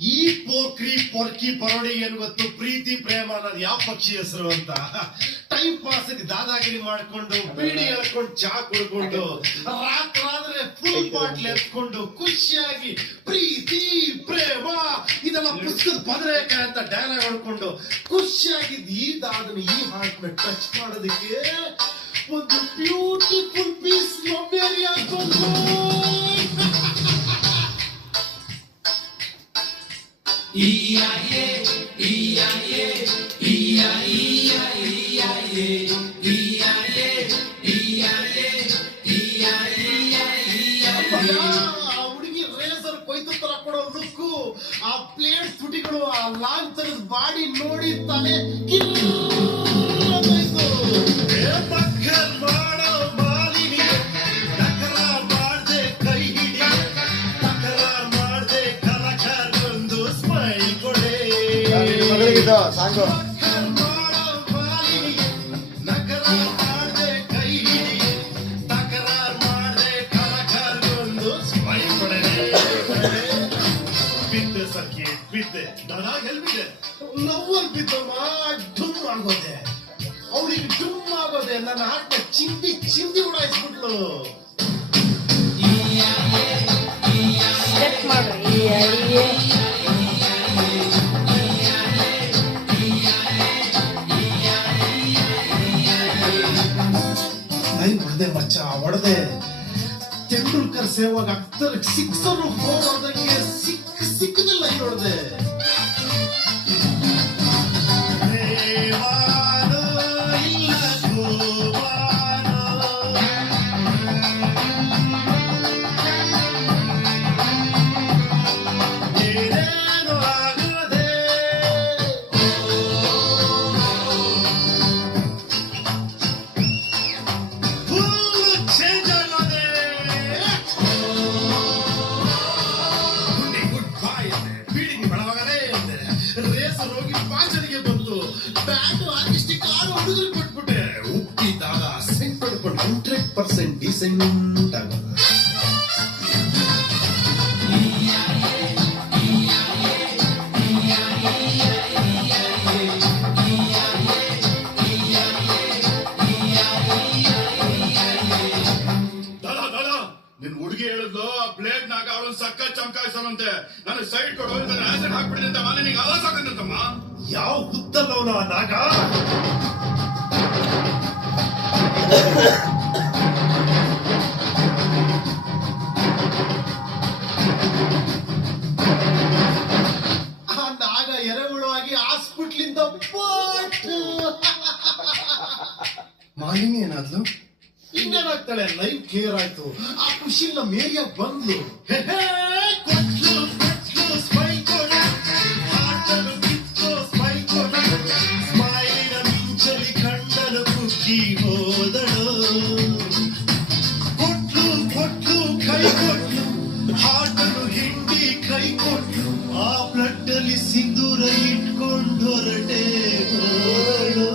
ಈ ಪೋಕ್ರಿ ಪೊರ್ಕಿ ಪರೋಡಿ ಏನ್ ಗೊತ್ತು, ಪ್ರೀತಿ ಪ್ರೇಮ ಅನ್ನೋದು ಯಾವ ಪಕ್ಷಿ ಹೆಸರು ಅಂತ. ಟೈಮ್ ಪಾಸ್ ದಾದಾಗಿರಿ ಮಾಡ್ಕೊಂಡು ಬೀಡಿ ಹೇಳ್ಕೊಂಡು ಚಾ ಕುಡ್ಕೊಂಡು ರಾತ್ರಾದ್ರೆ ಫುಲ್ ಬಾಟ್ಲ್ ಎತ್ಕೊಂಡು ಖುಷಿಯಾಗಿ ಪ್ರೀತಿ ಪ್ರೇಮ ಇದೆಲ್ಲ ಪುಸ್ತಕದ ಪದರೇಕ ಅಂತ ಡೈಲಾಗ್ ಹೊಡ್ಕೊಂಡು ಖುಷಿಯಾಗಿದ್ದು ಈ ದಾದನ ಈ ಹಾರ್ಟ್ ನ ಟಚ್ ಮಾಡೋದಕ್ಕೆ ಒಂದು ಬ್ಯೂಟಿಫುಲ್ ಪೀಸ್ ಮೊಬೈಲ್ ಹಾಕೊಂಡು ಹುಡುಗಿ ರೇಸರ್ ಕೊಯ್ತು ತರ ಕೊಡೋ ಲುಕ್ಕು, ಆ ಪ್ಲೇಟ್ ತುಟಿಗಳು, ಆ ಲಾಂಗ್ ತರದ ಬಾಡಿ ನೋಡಿ ತಲೆ ಮಾಡೋ ಮಾಲಿನಿ ತಕರಾರ್ ಮಾಡ್ದೆ ಕೈ ಹಿಡಿ, ತಕರಾರ್ ಮಾಡ್ದೆ ಕಲಾಕಾರ ಬಂದು ಸ್ಮೈಲ್ ಕೊಡೆ ಸಾಂಗು ಬಿದ್ದೆ ನನಗೆ ಎಲ್ಬಿದೆ ನೋವಲ್ಲಿ ಬಿದ್ದಮ್ಮ ಡುಮ್ ಆಗೋದೆ, ಅವ್ರಿಗೆ ಡುಮ್ ಆಗೋದೆ, ನನ್ನ ಹಾರ್ಟ್ ಚಿಂದಿ ಚಿಂದಿ ಉಡಾಯಿಸ್ಬಿಟ್ಲು. ಲೈನ್ ಹೊಡೆದೆ ಮಚ್ಚ, ಹೊಡೆದೆ. ತೆಂಡೂಲ್ಕರ್ ಸೇವಾಗ ಅಕ್ತರ್ ಸಿಕ್ಸರ್ ಫೋರ್ ಹೊಡೆದಂಗೆ ಸಿಕ್ಕದ ಲೈನ್ ಹೊಡೆದೆ. ಹೋಗಿ ಪಾಚರಿಗೆ ಬಂತು, ಬ್ಯಾಟು ಹಾಕಿಷ್ಟು ಕಾರು ಹುಡುಗರು ಕೊಟ್ಬಿಟ್ಟೆ. ಉಪ್ಪಿದಾಗ ಸೆಂಟ್ ಪಡ್ಕೊಂಡು 100% ಡಿಸೆಂಟ್ ಆಗೋದು. ನಿನ್ ಹುಡುಗಿ ಹೇಳಿದ್ಲು ಆ ಪ್ಲೇಟ್ ನಾಗ ಅವಳೊಂದು ಸಕ್ಕ ಚಮಕಾಯಿಸೋನಂತೆ, ನನಗೆ ಸೈಡ್ ಕೊಡು, ನನ್ನ ಆಸಿಡ್ ಹಾಕ್ಬಿಡಿ ಅಂತ ಮಾಲಿನಿಗೆ ಆವಾಜ್ ಹಾಕಂತಮ್ಮ. ಯಾವ ಹುತ್ತಲ್ಲವನ ನಾಗ? ಆ ನಾಗ ಎರೆಹುಳುವಾಗಿ ಹಾಸ್ಪಿಟ್ಲಿಂದ ಮಾಲಿನಿ ಏನಾದ್ಲು? ಇನ್ನೇನಾಗ್ತಾಳೆ, ಲೈಫ್ ಕ್ಲಿಯರ್ ಆಯ್ತು. ಆ ಖುಷಿಯಿಂದ ಮೇರಿಯ ಬಂದ್ಲು. ಸ್ಮೈಲಿನ ಮಿಂಚಲಿ ಕಣ್ಣಲು ಕುಕ್ಕಿ ಹೋದಳು. ಕೊಟ್ಲು ಕೊಟ್ಲು ಕೈ ಕೊಟ್ಲು, ಹಾಟನ್ನು ಹಿಂಡಿ ಕೈ ಕೊಟ್ಲು. ಆ ಬ್ಲಡ್ ಅಲ್ಲಿ ಸಿಂಧೂರ ಇಟ್ಕೊಂಡು ಹೊರಟೆ ಹೋದಳು.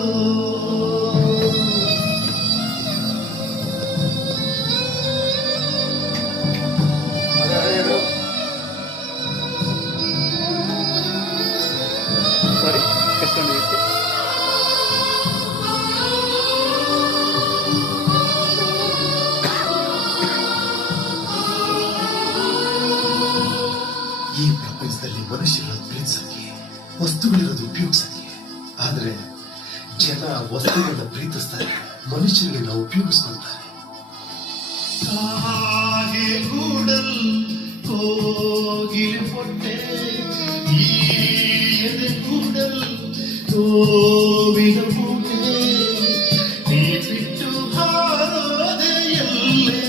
ಈ ಪ್ರಪಂಚದಲ್ಲಿ ಮನುಷ್ಯರನ್ನು ಪ್ರೀತಿಸಕ್ಕೆ, ವಸ್ತುಗಳಿರೋದು ಉಪಯೋಗಿಸಕ್ಕೆ. ಆದ್ರೆ ಜನ ವಸ್ತುಗಳನ್ನ ಪ್ರೀತಿಸ್ತಾರೆ, ಮನುಷ್ಯರನ್ನ ಉಪಯೋಗಿಸ್ಕೊಂತಾರೆ. ಗೂಡಲ್ ಕೋಗಿಲೆ ಪೊಟ್ಟೆ, ಈ ಎದೆ ಗೂಡಲ್ ಕೋವಿನ ಮೂಟೆ, ನೀ ಬಿಟ್ಟು ಹಾರೋದೆ ಎಲ್ಲೇ.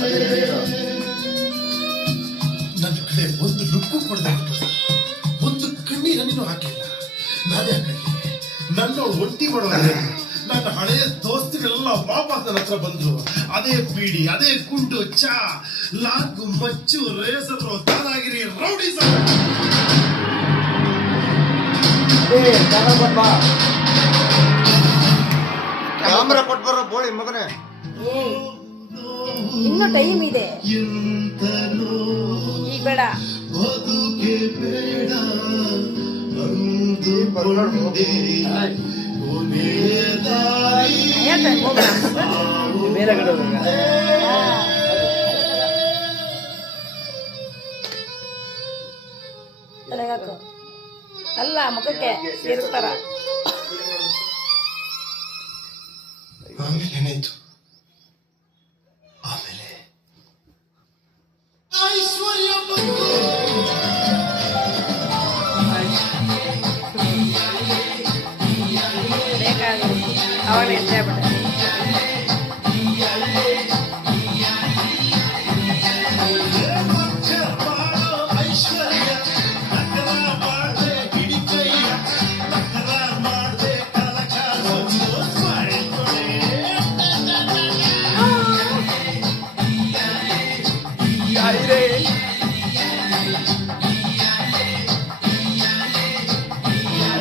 ನನ್ನ ಕಡೆ ಒಂದು ಲುಕ್ಕು ಕೊಡದೆ, ಒಂದು ಕಣ್ಣೀರ ನೀನು ಹಾಕಿಲ್ಲ. ನಾನೇ ಹಾಕಿ ನನ್ನ ಒಟ್ಟಿ ಮಾಡೋ ನನ್ನ ಹಳೆಯ ದೋಸ್ತಿಗಳೆಲ್ಲ ವಾಪಸ್ ನನ್ನ ಹತ್ರ ಬಂದ್ರು. ಅದೇ ಬೀಡಿ, ಅದೇ ಕುಂಟು, ಚಾ, ಲಾಗು, ಮಚ್ಚು, ರೇಸರು, ದಾದಾಗಿರಿ, ರೌಡಿ ಕ್ಯಾಮ್ರಾ ಕೊಟ್ಬರೋ ಬೋಳಿ ಮಗನೇ. ಇನ್ನು ಟೈಮ್ ಇದೆ, ಈಗ ಬೇಡ. ಬದುಕೆ ಬೇಡ ಅಂದುಕೊಂಡೆ ಕೊನೆಯ ದಾರಿ ಬೇರೆ ಕಡೆ ಹೋಗ ತಲೆಗಾಕು ಅಲ್ಲ ಮುಖಕ್ಕೆ ಸೇರ್ತಾರ. ಆಮೇಲೆ ಏನಾಯ್ತು? ಆಮೇಲೆ ಐಶ್ವರ್ಯ ಬಂತು. ಬೇಕಾಗಿ ಅವಾಗ ಇಷ್ಟ ಆಗ್ಬಿಟ್ಟೆ. ಐಶ್ವರ್ಯ ನಕಲ ಮಾಡ್ದೆ ಹಿಡಿ ಕೈಯ ನಕಲ ಮಾಡ್ದೆ ಕಲಕಾಲ ಮಾಡಿಕೊಡೆ.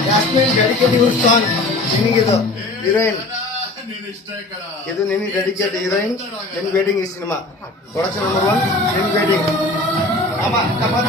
ಜಾಸ್ಮಿನ್ ಡೆಡಿಕೇಟಿವ್ ಸಾಂಗ್ ನಿನಗಿದು ಹೀರೋಯಿನ್ ನೀನ್ ಇಷ್ಟ ಕಣ. ಇದು ನಿನಗೆ ಡೆಡಿಕೇಟ್ ಹೀರೋಯಿನ್ ನಿನ್ ವೇಟಿಂಗ್ ಈ ಸಿನಿಮಾ ಪ್ರೊಡಕ್ಷನ್ ನಂಬರ್ 1 ನಿನ್ ವೇಟಿಂಗ್ ಅಮ್ಮ ಕಮಾಲ್